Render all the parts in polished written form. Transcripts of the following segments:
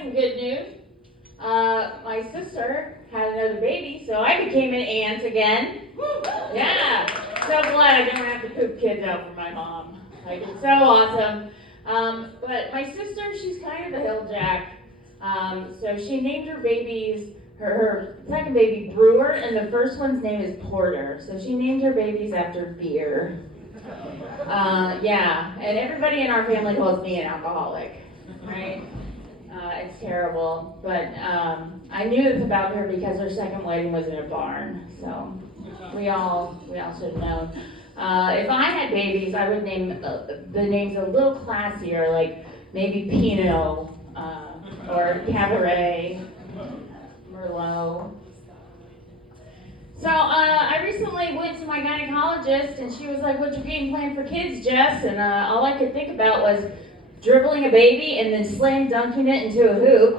some good news. My sister had another baby, so I became an aunt again. Yeah, so glad I don't have to poop kids out for my mom. Like, it's so awesome. But my sister, she's kind of a hill jack. So she named her babies, her second baby Brewer, and the first one's name is Porter. So she named her babies after beer. Yeah, and everybody in our family calls me an alcoholic, right? It's terrible, but I knew this about her because her second wedding was in a barn, so we all should have known. If I had babies, I would name the names a little classier, like maybe Pinot, or Cabaret, Merlot. So I recently went to my gynecologist, and she was like, "What's your game plan for kids, Jess?" And all I could think about was dribbling a baby and then slam dunking it into a hoop.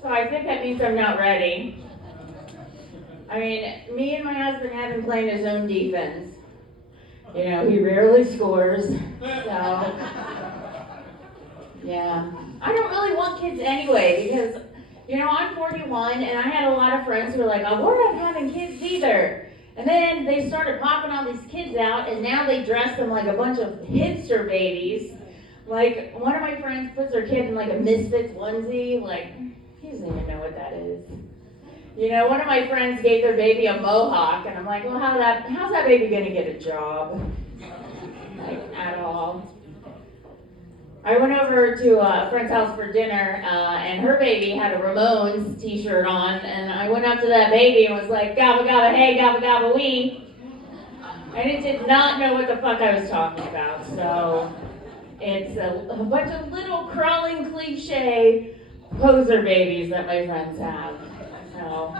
So I think that means I'm not ready. I mean, me and my husband have been playing his own defense. You know, he rarely scores, so yeah. I don't really want kids anyway because, you know, I'm 41 and I had a lot of friends who were like, "Oh, we're not having kids either." And then they started popping all these kids out, and now they dress them like a bunch of hipster babies. Like, one of my friends puts her kid in like a Misfits onesie. Like, he doesn't even know what that is. You know, one of my friends gave their baby a mohawk, and I'm like, well, how's that baby gonna get a job? Like, at all. I went over to a friend's house for dinner, and her baby had a Ramones t-shirt on, and I went up to that baby and was like, "Gabba gabba hey, gabba gabba wee," and it did not know what the fuck I was talking about. So it's a bunch of little crawling cliche poser babies that my friends have. So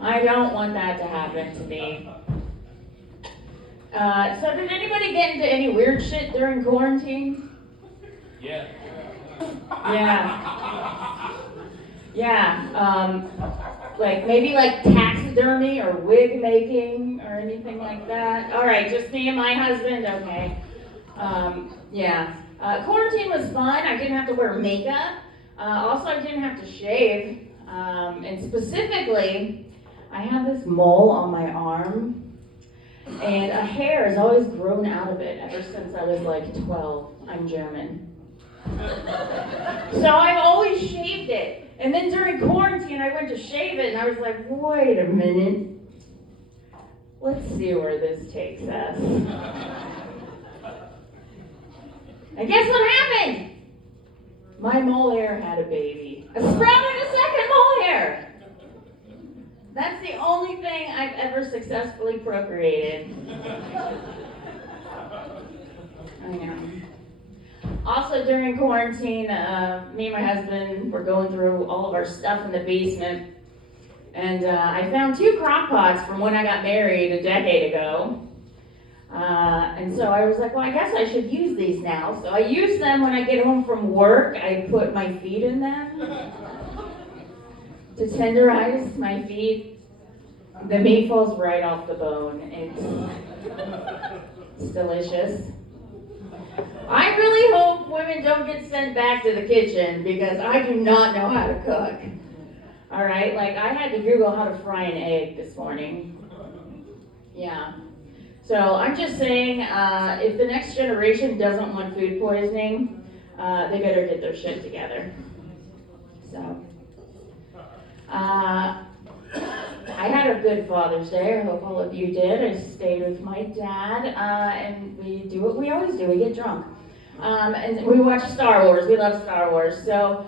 I don't want that to happen to me. So did anybody get into any weird shit during quarantine? Yeah. Like maybe like taxidermy or wig making or anything like that. All right, just me and my husband. Okay. Quarantine was fun. I didn't have to wear makeup. Also, I didn't have to shave. And specifically, I have this mole on my arm, and a hair has always grown out of it ever since I was like 12. I'm German. So I've always shaved it. And then during quarantine, I went to shave it, and I was like, wait a minute. Let's see where this takes us. And guess what happened? My mole hair had a baby. I sprouted a second mole hair. That's the only thing I've ever successfully procreated. I know. Also during quarantine, me and my husband were going through all of our stuff in the basement, and I found 2 crock pots from when I got married a decade ago. And so I was like, well, I guess I should use these now. So I use them when I get home from work. I put my feet in them to tenderize my feet. The meat falls right off the bone. It's delicious. I really hope women don't get sent back to the kitchen because I do not know how to cook. All right, like I had to Google how to fry an egg this morning. Yeah. So I'm just saying, if the next generation doesn't want food poisoning, they better get their shit together. So, I had a good Father's Day. I hope all of you did. I stayed with my dad, and we do what we always do. We get drunk. And we watch Star Wars. We love Star Wars. So,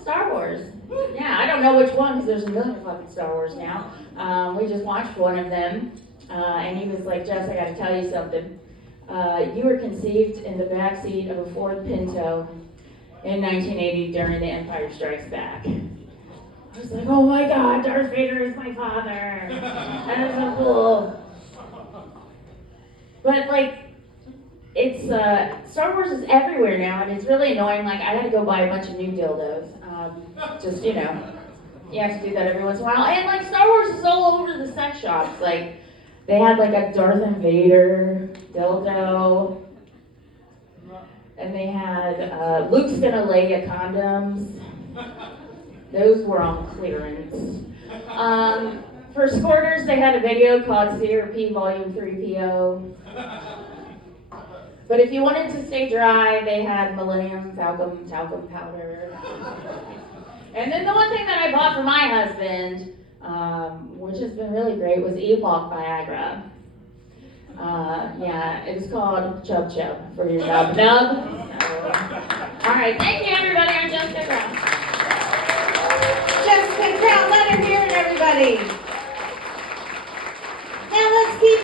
Star Wars. Yeah, I don't know which one because there's a million fucking Star Wars now. We just watched one of them. And he was like, Jess, I gotta tell you something. You were conceived in the backseat of a Ford Pinto in 1980 during The Empire Strikes Back. I was like, oh my God, Darth Vader is my father. That is so cool. But like, it's, Star Wars is everywhere now, and it's really annoying. Like, I had to go buy a bunch of new dildos. Just, you know, you have to do that every once in a while. And like, Star Wars is all over the sex shops. Like, they had like a Darth Vader dildo. And they had Luke's Gonna Lay Ya condoms. Those were on clearance. For squirters, they had a video called CRP Volume 3 PO. But if you wanted to stay dry, they had Millennium Falcon talcum powder. And then the one thing that I bought for my husband, which has been really great, was Ewok Viagra. Yeah, it's called Chub Chub for your nub nub. All right, thank you everybody. I'm Jessica Graue. Jessica Graue, let her hear it, everybody.